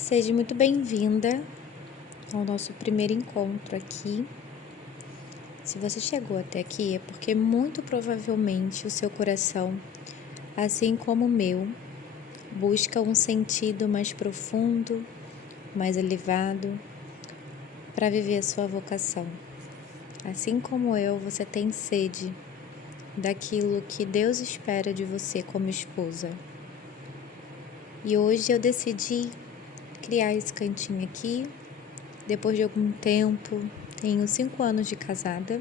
Seja muito bem-vinda ao nosso primeiro encontro aqui. Se você chegou até aqui é porque muito provavelmente o seu coração, assim como o meu, busca um sentido mais profundo, mais elevado para viver a sua vocação. Assim como eu, você tem sede daquilo que Deus espera de você como esposa. E hoje eu decidi criar esse cantinho aqui. Depois de algum tempo, tenho 5 anos de casada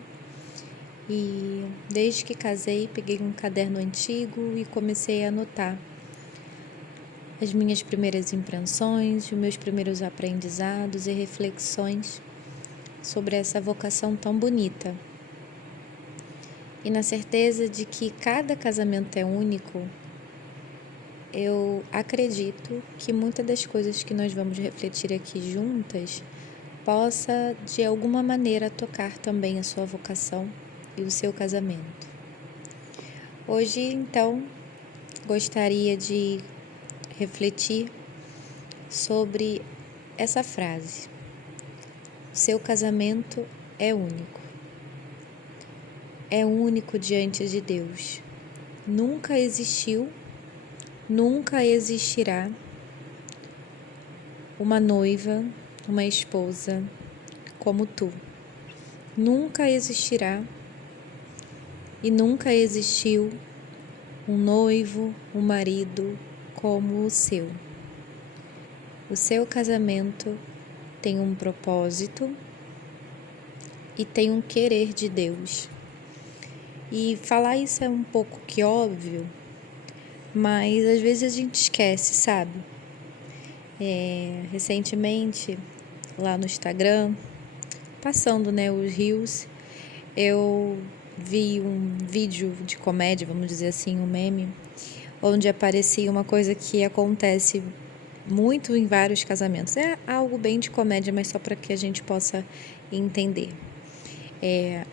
e desde que casei peguei um caderno antigo e comecei a anotar as minhas primeiras impressões, os meus primeiros aprendizados e reflexões sobre essa vocação tão bonita. E na certeza de que cada casamento é único, eu acredito que muitas das coisas que nós vamos refletir aqui juntas possa de alguma maneira tocar também a sua vocação e o seu casamento. Hoje, então, gostaria de refletir sobre essa frase: seu casamento é único. É único diante de Deus. Nunca existiu, nunca existirá uma noiva, uma esposa como tu. Nunca existirá e nunca existiu um noivo, um marido como o seu. O seu casamento tem um propósito e tem um querer de Deus. E falar isso é um pouco que óbvio, mas às vezes a gente esquece, sabe? Recentemente, lá no Instagram, passando os reels, eu vi um vídeo de comédia, vamos dizer assim, um meme, onde aparecia uma coisa que acontece muito em vários casamentos. É algo bem de comédia, mas só para que a gente possa entender.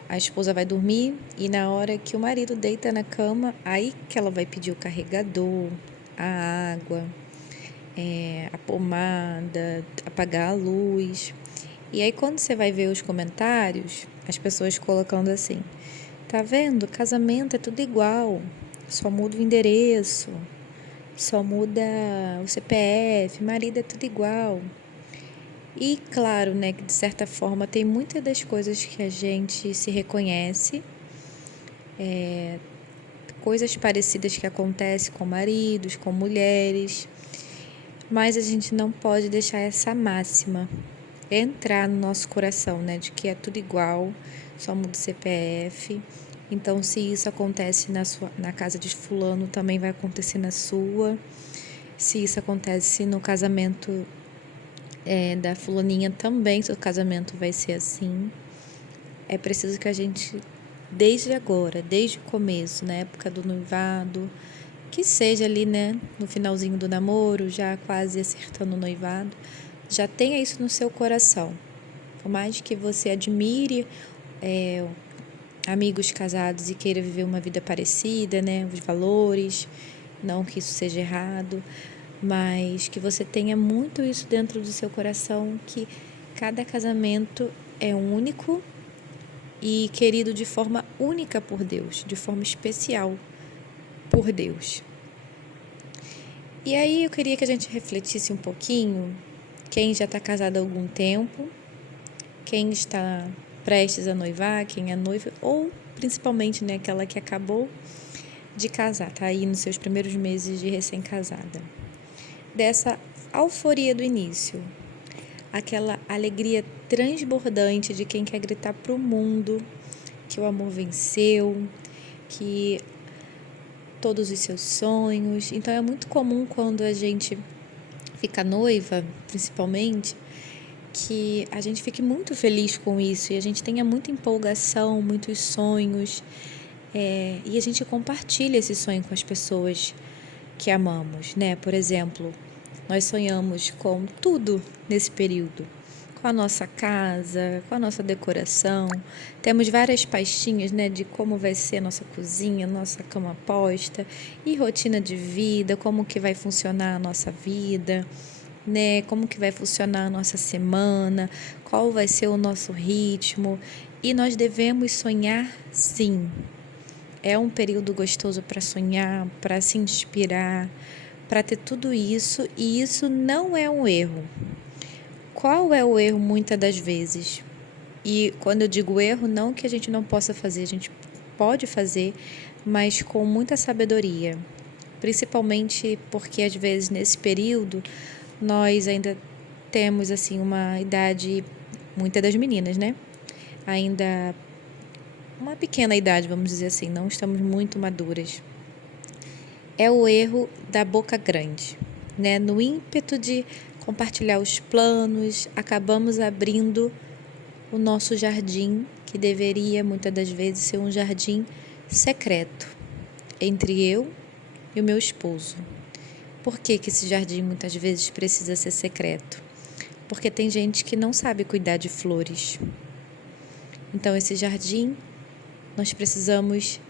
A esposa vai dormir e na hora que o marido deita na cama, aí que ela vai pedir o carregador, a água, a pomada, apagar a luz. E aí quando você vai ver os comentários, as pessoas colocando assim: tá vendo? Casamento é tudo igual, só muda o endereço, só muda o CPF, marido é tudo igual. E claro, que de certa forma tem muitas das coisas que a gente se reconhece, coisas parecidas que acontecem com maridos, com mulheres, mas a gente não pode deixar essa máxima entrar no nosso coração, de que é tudo igual, só muda o CPF. Então, se isso acontece na casa de fulano, também vai acontecer na sua. Se isso acontece no casamento da fulaninha, também seu casamento vai ser assim. É preciso que a gente, desde agora, desde o começo, na época do noivado, que seja ali, no finalzinho do namoro, já quase acertando o noivado, já tenha isso no seu coração. Por mais que você admire amigos casados e queira viver uma vida parecida, os valores, não que isso seja errado, mas que você tenha muito isso dentro do seu coração, que cada casamento é único e querido de forma única por Deus, de forma especial por Deus. E aí eu queria que a gente refletisse um pouquinho, quem já está casado há algum tempo, quem está prestes a noivar, quem é noiva, ou principalmente aquela que acabou de casar, está aí nos seus primeiros meses de recém-casada. Dessa euforia do início, aquela alegria transbordante de quem quer gritar para o mundo que o amor venceu, que todos os seus sonhos. Então é muito comum quando a gente fica noiva, principalmente, que a gente fique muito feliz com isso e a gente tenha muita empolgação, muitos sonhos, e a gente compartilha esse sonho com as pessoas que amamos, Por exemplo, nós sonhamos com tudo nesse período, com a nossa casa, com a nossa decoração. Temos várias pastinhas, de como vai ser a nossa cozinha, nossa cama posta e rotina de vida, como que vai funcionar a nossa vida. né? Como que vai funcionar a nossa semana, qual vai ser o nosso ritmo. E nós devemos sonhar, sim. É um período gostoso para sonhar, para se inspirar, para ter tudo isso, e isso não é um erro. Qual é o erro muitas das vezes? E quando eu digo erro, não que a gente não possa fazer, a gente pode fazer, mas com muita sabedoria. Principalmente porque às vezes nesse período nós ainda temos assim uma idade, muitas das meninas, né? Ainda uma pequena idade, vamos dizer assim, não estamos muito maduras. É o erro da boca grande, né? No ímpeto de compartilhar os planos, acabamos abrindo o nosso jardim, que deveria muitas das vezes ser um jardim secreto entre eu e o meu esposo. Por que que esse jardim muitas vezes precisa ser secreto? Porque tem gente que não sabe cuidar de flores. Então esse jardim nós precisamos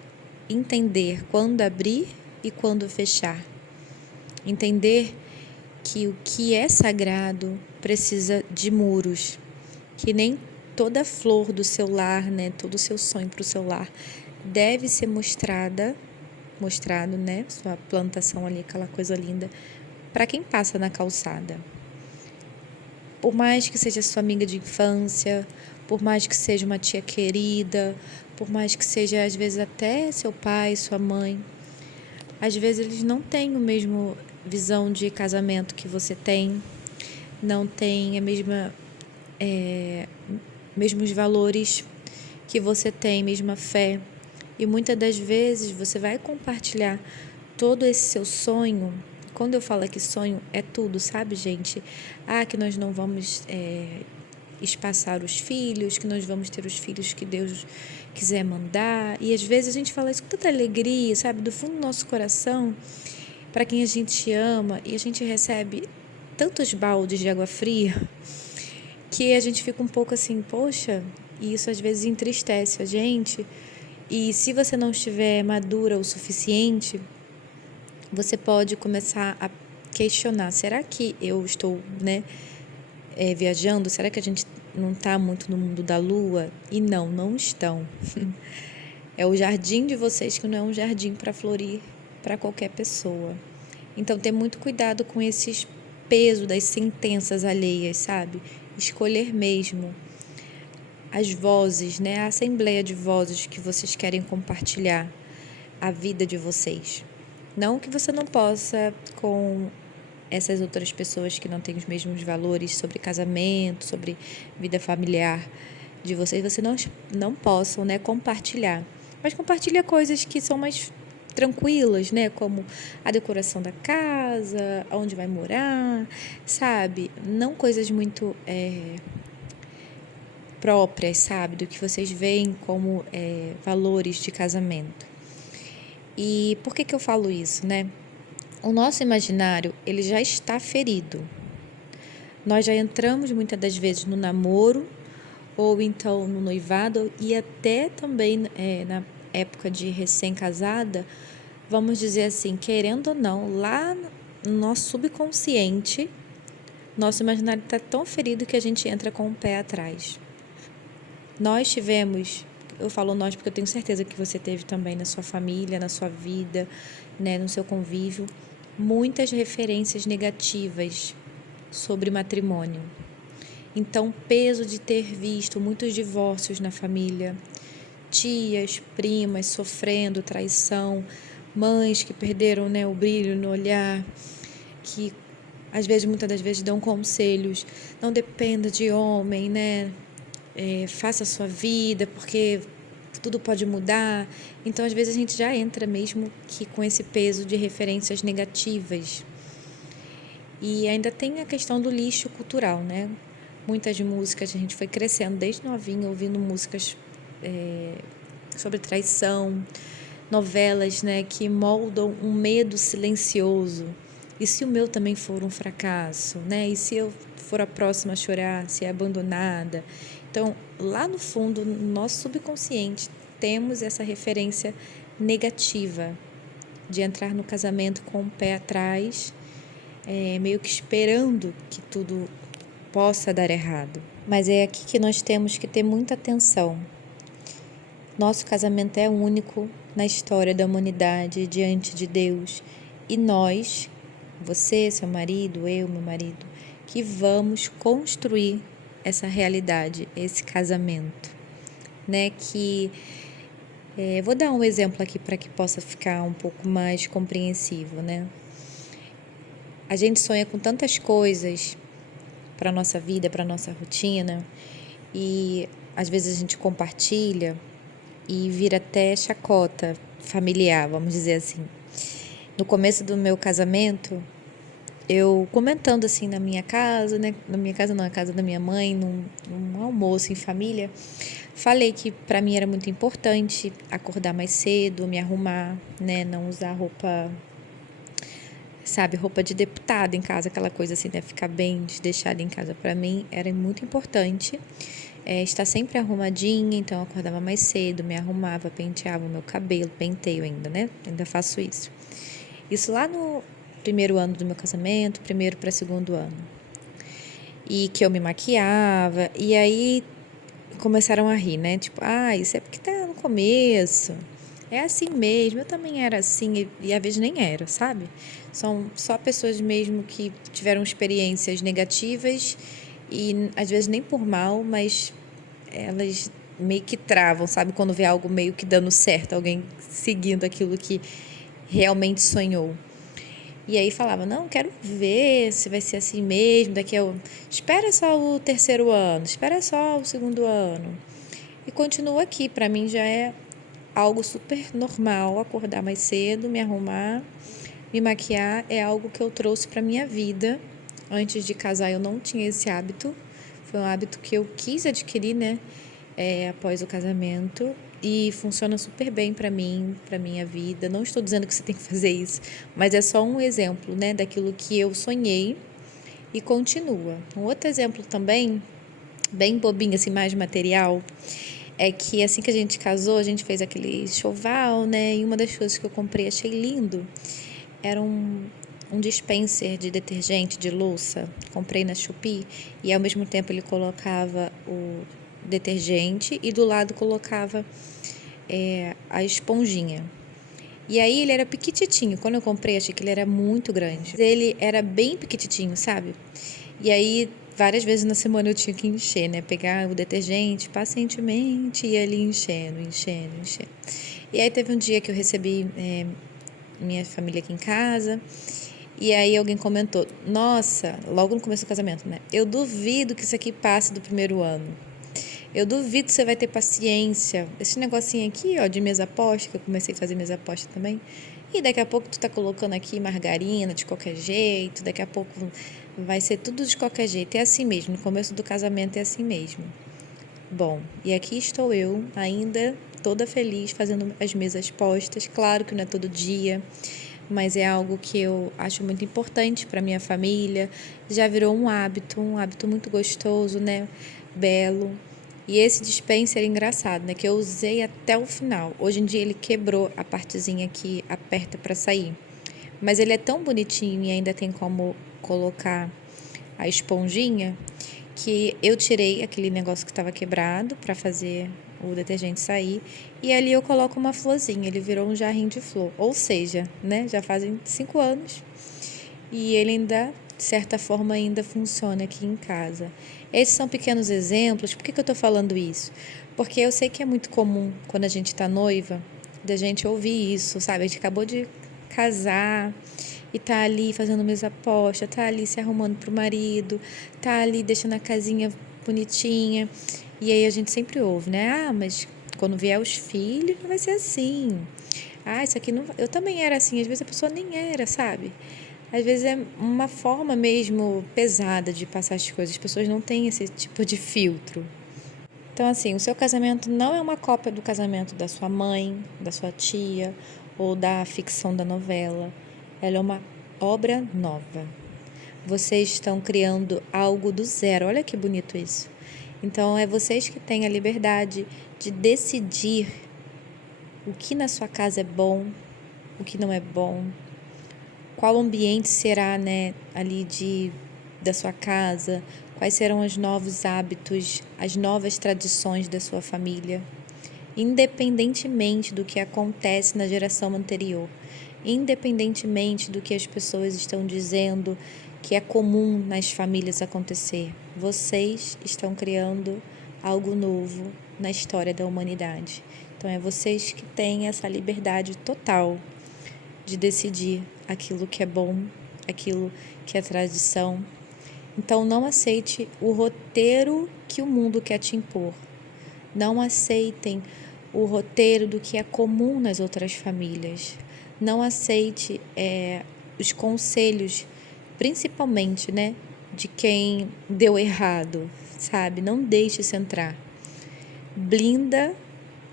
entender quando abrir e quando fechar. Entender que o que é sagrado precisa de muros, que nem toda flor do seu lar, né, todo o seu sonho para o seu lar deve ser mostrado, né, sua plantação ali, aquela coisa linda, para quem passa na calçada. Por mais que seja sua amiga de infância, por mais que seja uma tia querida, por mais que seja às vezes até seu pai, sua mãe, às vezes eles não têm o mesmo visão de casamento que você tem, não têm a mesmos valores que você tem, mesma fé. E muitas das vezes você vai compartilhar todo esse seu sonho. Quando eu falo aqui sonho, é tudo, sabe, gente? Que nós não vamos espaçar os filhos, que nós vamos ter os filhos que Deus quiser mandar. E às vezes a gente fala isso com tanta alegria, sabe, do fundo do nosso coração, para quem a gente ama, e a gente recebe tantos baldes de água fria que a gente fica um pouco assim, poxa, e isso às vezes entristece a gente. E se você não estiver madura o suficiente, você pode começar a questionar, será que eu estou, né, viajando? Será que a gente não está muito no mundo da lua? E não estão. É o jardim de vocês que não é um jardim para florir para qualquer pessoa. Então, ter muito cuidado com esses pesos das sentenças alheias, sabe? Escolher mesmo as vozes, né? A assembleia de vozes que vocês querem compartilhar a vida de vocês. Não que você não possa com essas outras pessoas que não têm os mesmos valores sobre casamento, sobre vida familiar de vocês, não possam, né, compartilhar. Mas compartilha coisas que são mais tranquilas, né, como a decoração da casa, onde vai morar, sabe? Não coisas muito próprias, sabe, do que vocês veem como valores de casamento. E por que eu falo isso, né? O nosso imaginário, ele já está ferido. Nós já entramos muitas das vezes no namoro, ou então no noivado, e até também na época de recém-casada, vamos dizer assim, querendo ou não, lá no nosso subconsciente, nosso imaginário está tão ferido que a gente entra com o pé atrás. Nós tivemos, eu falo nós porque eu tenho certeza que você teve também na sua família, na sua vida, né, no seu convívio, muitas referências negativas sobre matrimônio. Então, peso de ter visto muitos divórcios na família, tias, primas sofrendo traição, mães que perderam, né, o brilho no olhar, que às vezes, muitas das vezes, dão conselhos, não dependa de homem, né? Faça a sua vida, porque tudo pode mudar. Então, às vezes, a gente já entra mesmo que com esse peso de referências negativas. E ainda tem a questão do lixo cultural, né? Muitas músicas, a gente foi crescendo desde novinha, ouvindo músicas sobre traição, novelas, né, que moldam um medo silencioso. E se o meu também for um fracasso, né? E se eu for a próxima a chorar, se é abandonada? Então, lá no fundo, no nosso subconsciente, temos essa referência negativa de entrar no casamento com o pé atrás meio que esperando que tudo possa dar errado. Mas é aqui que nós temos que ter muita atenção. Nosso casamento é único na história da humanidade diante de Deus. E nós, você, seu marido, eu, meu marido, que vamos construir essa realidade, esse casamento, né? Vou dar um exemplo aqui para que possa ficar um pouco mais compreensivo, né? A gente sonha com tantas coisas para a nossa vida, para a nossa rotina, e às vezes a gente compartilha e vira até chacota familiar, vamos dizer assim. No começo do meu casamento, eu comentando assim na minha casa, né? Na minha casa não, na casa da minha mãe, num almoço em família, falei que para mim era muito importante acordar mais cedo, me arrumar, né? Não usar roupa, sabe, roupa de deputada em casa, aquela coisa assim, né? Ficar bem deixada em casa. Para mim era muito importante estar sempre arrumadinha, então eu acordava mais cedo, me arrumava, penteava o meu cabelo, penteio ainda, né? Ainda faço isso. Isso lá no primeiro ano do meu casamento, primeiro para segundo ano. E que eu me maquiava, e aí começaram a rir, né? Tipo, isso é porque tá no começo. É assim mesmo, eu também era assim, e às vezes nem era, sabe? São só pessoas mesmo que tiveram experiências negativas e às vezes nem por mal, mas elas meio que travam, sabe? Quando vê algo meio que dando certo, alguém seguindo aquilo que realmente sonhou. E aí falava, não, quero ver se vai ser assim mesmo, espera só o terceiro ano, espera só o segundo ano. E continua aqui, para mim já é algo super normal, acordar mais cedo, me arrumar, me maquiar, é algo que eu trouxe para minha vida. Antes de casar eu não tinha esse hábito, foi um hábito que eu quis adquirir, né, após o casamento. E funciona super bem para mim, para minha vida. Não estou dizendo que você tem que fazer isso, mas é só um exemplo, né, daquilo que eu sonhei e continua. Um outro exemplo também, bem bobinho, assim, mais material, é que assim que a gente casou, a gente fez aquele enxoval, né, e uma das coisas que eu comprei, achei lindo, era um dispenser de detergente de louça. Comprei na Shopee e ao mesmo tempo ele colocava o detergente e do lado colocava a esponjinha. E aí ele era piquititinho. Quando eu comprei, achei que ele era muito grande. Ele era bem piquititinho, sabe? E aí várias vezes na semana eu tinha que encher, né? Pegar o detergente pacientemente e ir ali enchendo. E aí teve um dia que eu recebi minha família aqui em casa. E aí alguém comentou, nossa, logo no começo do casamento, né? Eu duvido que isso aqui passe do primeiro ano. Eu duvido que você vai ter paciência. Esse negocinho aqui, ó, de mesa posta, que eu comecei a fazer mesa posta também. E daqui a pouco tu tá colocando aqui margarina de qualquer jeito. Daqui a pouco vai ser tudo de qualquer jeito. É assim mesmo. No começo do casamento é assim mesmo. Bom, e aqui estou eu, ainda toda feliz, fazendo as mesas postas. Claro que não é todo dia, mas é algo que eu acho muito importante para minha família. Já virou um hábito muito gostoso, né? Belo. E esse dispenser é engraçado, né? Que eu usei até o final. Hoje em dia ele quebrou a partezinha que aperta para sair. Mas ele é tão bonitinho e ainda tem como colocar a esponjinha que eu tirei aquele negócio que estava quebrado para fazer o detergente sair e ali eu coloco uma florzinha, ele virou um jarrinho de flor. Ou seja, né? Já fazem 5 anos e ele ainda, de certa forma, ainda funciona aqui em casa. Esses são pequenos exemplos. Por que eu estou falando isso? Porque eu sei que é muito comum, quando a gente está noiva, da gente ouvir isso, sabe? A gente acabou de casar e tá ali fazendo mesa posta, tá ali se arrumando pro marido, tá ali deixando a casinha bonitinha. E aí a gente sempre ouve, né? Mas quando vier os filhos, não vai ser assim. Isso aqui não. Eu também era assim, às vezes a pessoa nem era, sabe? Às vezes é uma forma mesmo pesada de passar as coisas. As pessoas não têm esse tipo de filtro. Então, assim, o seu casamento não é uma cópia do casamento da sua mãe, da sua tia ou da ficção da novela. Ela é uma obra nova. Vocês estão criando algo do zero. Olha que bonito isso. Então, é vocês que têm a liberdade de decidir o que na sua casa é bom, o que não é bom, qual ambiente será, né, ali da sua casa, quais serão os novos hábitos, as novas tradições da sua família, independentemente do que acontece na geração anterior, independentemente do que as pessoas estão dizendo que é comum nas famílias acontecer. Vocês estão criando algo novo na história da humanidade. Então é vocês que têm essa liberdade total de decidir aquilo que é bom, aquilo que é tradição. Então não aceite o roteiro que o mundo quer te impor. Não aceitem o roteiro do que é comum nas outras famílias. Não aceite os conselhos, principalmente, né, de quem deu errado, sabe? Não deixe isso entrar. Blinda,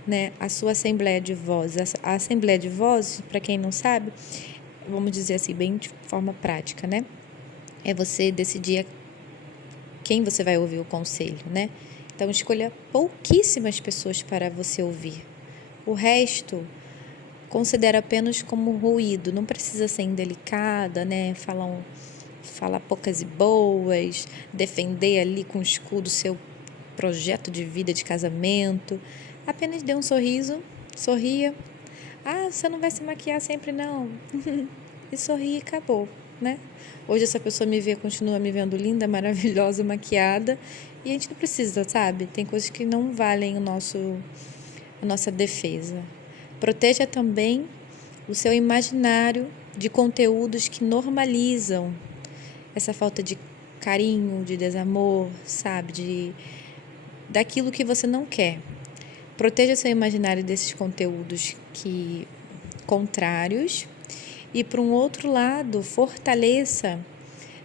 né, a sua Assembleia de Vozes. A Assembleia de Vozes, para quem não sabe, vamos dizer assim, bem de forma prática, né? É você decidir quem você vai ouvir o conselho, né? Então, escolha pouquíssimas pessoas para você ouvir. O resto, considera apenas como ruído. Não precisa ser indelicada, né? Falar poucas e boas, defender ali com escudo seu projeto de vida, de casamento. Apenas dê um sorriso, sorria. Ah, você não vai se maquiar sempre, não. E sorri e acabou, né? Hoje essa pessoa continua me vendo linda, maravilhosa, maquiada. E a gente não precisa, sabe? Tem coisas que não valem a nossa defesa. Proteja também o seu imaginário de conteúdos que normalizam essa falta de carinho, de desamor, sabe? Daquilo que você não quer. Proteja seu imaginário desses conteúdos contrários e, por um outro lado, fortaleça,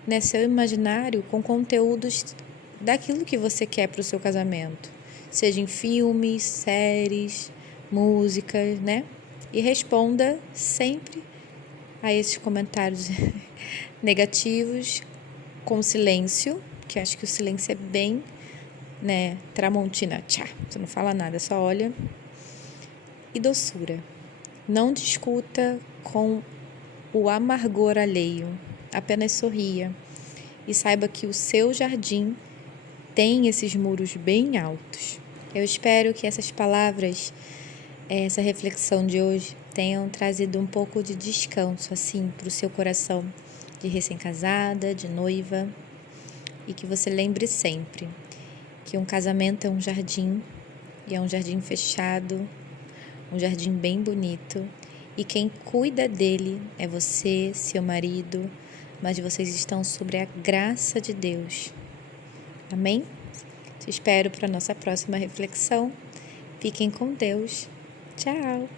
né, seu imaginário com conteúdos daquilo que você quer para o seu casamento, seja em filmes, séries, músicas, né? E responda sempre a esses comentários negativos com silêncio, que acho que o silêncio é bem, né, Tramontina, tchá, você não fala nada, só olha. E doçura. Não discuta com o amargor alheio, apenas sorria e saiba que o seu jardim tem esses muros bem altos. Eu espero que essas palavras, essa reflexão de hoje, tenham trazido um pouco de descanso, assim, para o seu coração de recém-casada, de noiva, e que você lembre sempre que um casamento é um jardim, e é um jardim fechado, um jardim bem bonito, e quem cuida dele é você, seu marido, mas vocês estão sobre a graça de Deus. Amém? Te espero para a nossa próxima reflexão. Fiquem com Deus. Tchau!